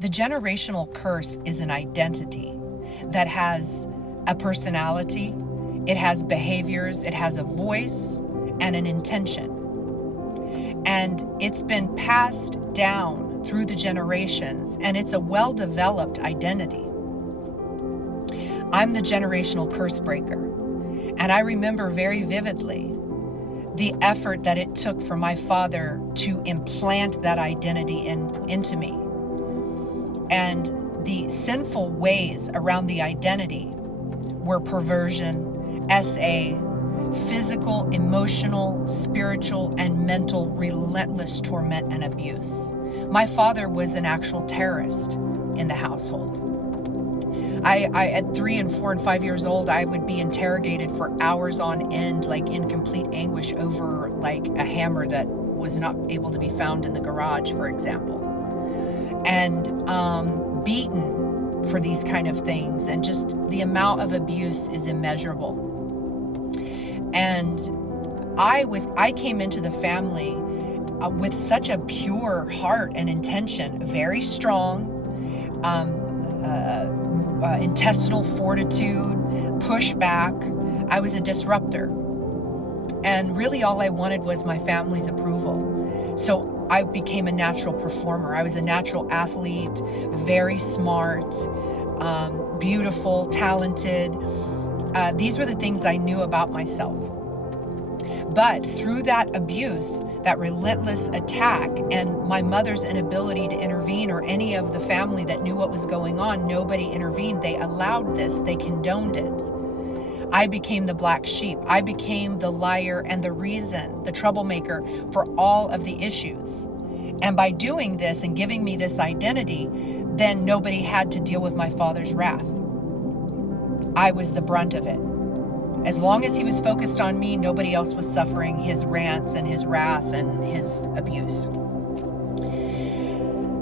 The generational curse is an identity that has a personality, it has behaviors, it has a voice and an intention. And it's been passed down through the generations, and it's a well-developed identity. I'm the generational curse breaker. And I remember very vividly the effort that it took for my father to implant that identity into me. And the sinful ways around the identity were perversion, SA, physical, emotional, spiritual, and mental relentless torment and abuse. My father was an actual terrorist in the household. I at 3 and 4 and 5 years old, I would be interrogated for hours on end, like in complete anguish over like a hammer that was not able to be found in the garage, for example. And beaten for these kind of things. And just the amount of abuse is immeasurable. And I came into the family with such a pure heart and intention, very strong, intestinal fortitude, pushback. I was a disruptor. And really all I wanted was my family's approval. So I became a natural performer. I was a natural athlete, very smart, beautiful, talented. These were the things I knew about myself. But through that abuse, that relentless attack, and my mother's inability to intervene, or any of the family that knew what was going on, nobody intervened. They allowed this. They condoned it. I became the black sheep. I became the liar and the reason, the troublemaker for all of the issues. And by doing this and giving me this identity, then nobody had to deal with my father's wrath. I was the brunt of it. As long as he was focused on me, nobody else was suffering his rants and his wrath and his abuse.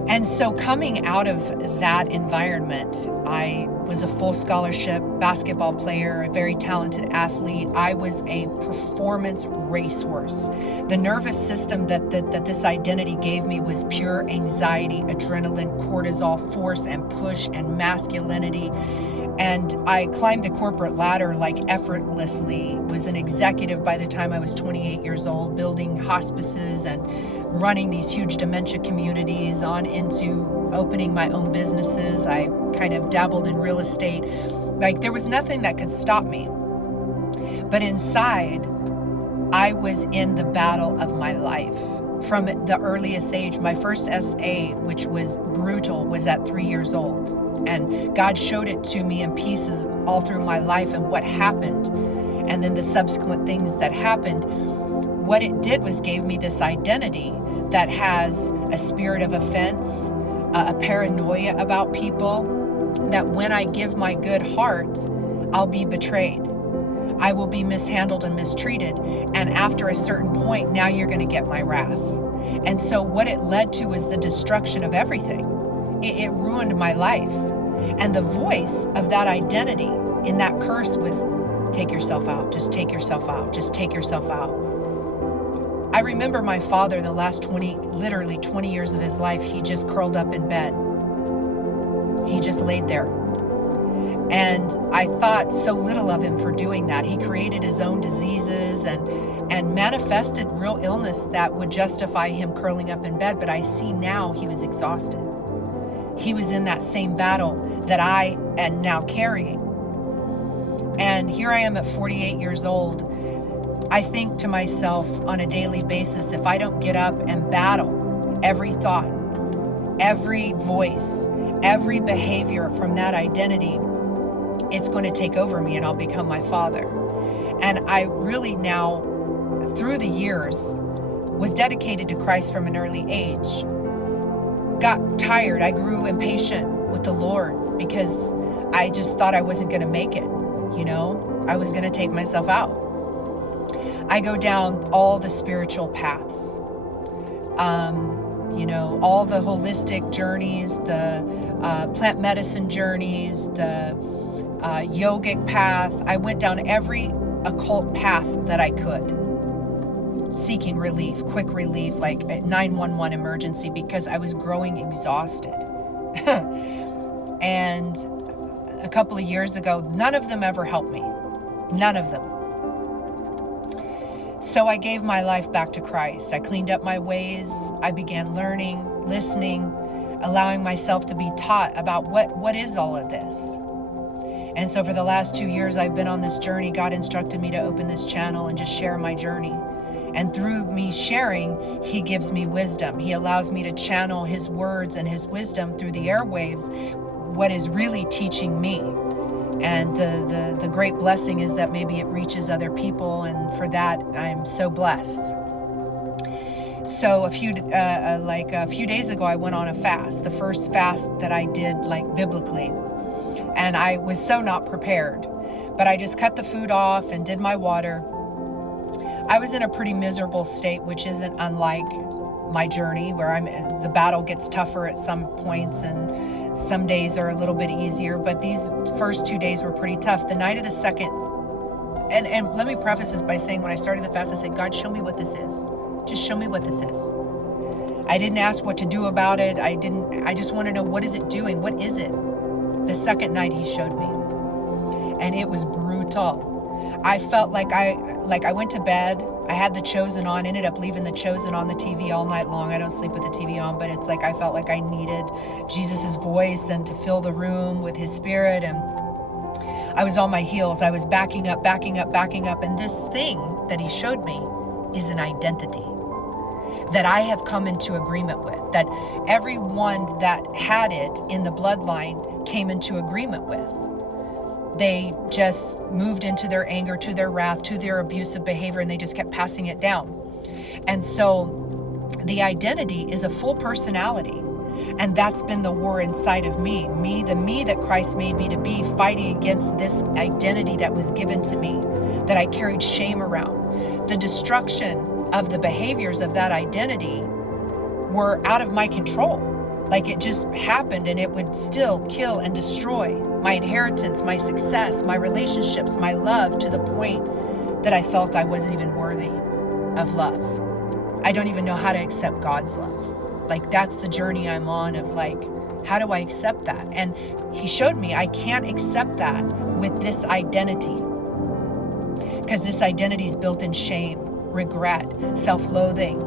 And so coming out of that environment, I was a full scholarship basketball player, a very talented athlete. I was a performance racehorse. The nervous system that this identity gave me was pure anxiety, adrenaline, cortisol, force and push and masculinity. And I climbed the corporate ladder like effortlessly, was an executive by the time I was 28 years old, building hospices and running these huge dementia communities, on into opening my own businesses. I kind of dabbled in real estate. Like, there was nothing that could stop me. But inside, I was in the battle of my life. From the earliest age, my first SA, which was brutal, was at 3 years old. And God showed it to me in pieces all through my life and what happened. And then the subsequent things that happened. What it did was gave me this identity that has a spirit of offense, a paranoia about people, that when I give my good heart, I'll be betrayed. I will be mishandled and mistreated. And after a certain point, now you're going to get my wrath. And so what it led to was the destruction of everything. It ruined my life. And the voice of that identity in that curse was, take yourself out, just take yourself out, just take yourself out. I remember my father, the last literally 20 years of his life, he just curled up in bed. He just laid there. And I thought so little of him for doing that. He created his own diseases and manifested real illness that would justify him curling up in bed. But I see now he was exhausted. He was in that same battle that I am now carrying. And here I am at 48 years old. I think to myself on a daily basis, if I don't get up and battle every thought, every voice, every behavior from that identity, it's going to take over me and I'll become my father. And I really now, through the years, was dedicated to Christ from an early age. Got tired. I grew impatient with the Lord because I just thought I wasn't going to make it. I was going to take myself out. I go down all the spiritual paths, all the holistic journeys, the plant medicine journeys, the yogic path. I went down every occult path that I could, seeking relief, quick relief, like a 911 emergency, because I was growing exhausted. And a couple of years ago, none of them ever helped me. None of them. So I gave my life back to Christ. I cleaned up my ways. I began learning, listening, allowing myself to be taught about what is all of this. And so for the last 2 years, I've been on this journey. God instructed me to open this channel and just share my journey. And through me sharing, He gives me wisdom. He allows me to channel His words and His wisdom through the airwaves, what is really teaching me. And the great blessing is that maybe it reaches other people, and for that, I'm so blessed. So a few days ago, I went on a fast, the first fast that I did biblically. And I was so not prepared, but I just cut the food off and did my water. I was in a pretty miserable state, which isn't unlike my journey, where the battle gets tougher at some points and some days are a little bit easier, but these first 2 days were pretty tough. The night of the second, and let me preface this by saying, when I started the fast, I said, God, show me what this is. Just show me what this is. I didn't ask what to do about it. I just want to know, what is it doing? What is it? The second night He showed me, and it was brutal. I felt like I went to bed. I had The Chosen on, ended up leaving The Chosen on the TV all night long. I don't sleep with the TV on, but it's like I felt like I needed Jesus's voice and to fill the room with His Spirit. And I was on my heels. I was backing up. And this thing that He showed me is an identity that I have come into agreement with, that everyone that had it in the bloodline came into agreement with. They just moved into their anger, to their wrath, to their abusive behavior, and they just kept passing it down. And so the identity is a full personality. And that's been the war inside of me, the me that Christ made me to be, fighting against this identity that was given to me, that I carried shame around. The destruction of the behaviors of that identity were out of my control. Like, it just happened, and it would still kill and destroy my inheritance, my success, my relationships, my love, to the point that I felt I wasn't even worthy of love. I don't even know how to accept God's love. Like, that's the journey I'm on of how do I accept that? And He showed me I can't accept that with this identity, because this identity is built in shame, regret, self-loathing,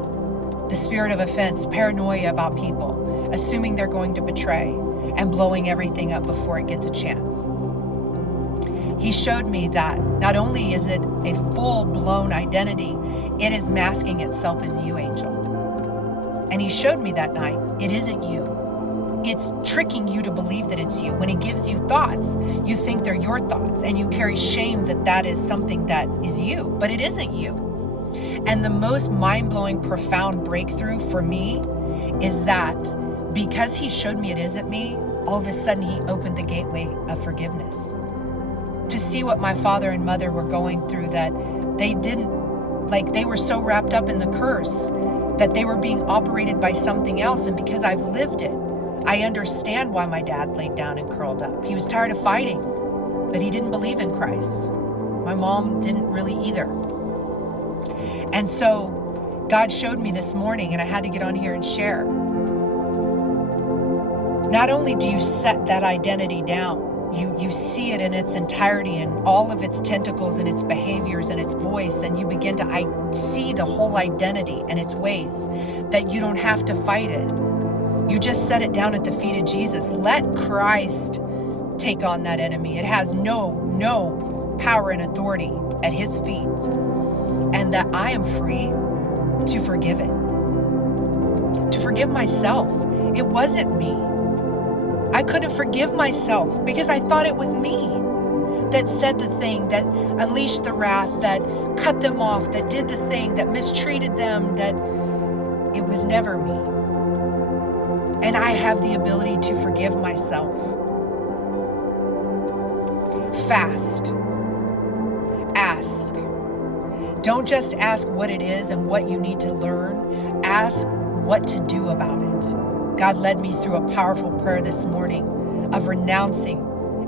the spirit of offense, paranoia about people, assuming they're going to betray, and blowing everything up before it gets a chance. He showed me that not only is it a full-blown identity, it is masking itself as you, Angel. And He showed me that night, it isn't you. It's tricking you to believe that it's you. When He gives you thoughts, you think they're your thoughts, and you carry shame that is something that is you, but it isn't you. And the most mind-blowing, profound breakthrough for me is that because He showed me it isn't me, all of a sudden He opened the gateway of forgiveness. To see what my father and mother were going through, that they were so wrapped up in the curse that they were being operated by something else. And because I've lived it, I understand why my dad laid down and curled up. He was tired of fighting, but he didn't believe in Christ. My mom didn't really either. And so God showed me this morning, and I had to get on here and share. Not only do you set that identity down, you see it in its entirety and all of its tentacles and its behaviors and its voice, and you begin to see the whole identity and its ways, that you don't have to fight it. You just set it down at the feet of Jesus. Let Christ take on that enemy. It has no power and authority at His feet. And that I am free to forgive it. To forgive myself. It wasn't me. I couldn't forgive myself because I thought it was me that said the thing, that unleashed the wrath, that cut them off, that did the thing, that mistreated them, that it was never me. And I have the ability to forgive myself. Fast. Ask. Don't just ask what it is and what you need to learn. Ask what to do about it. God led me through a powerful prayer this morning of renouncing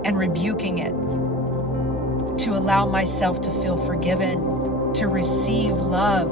and rebuking it, to allow myself to feel forgiven, to receive love,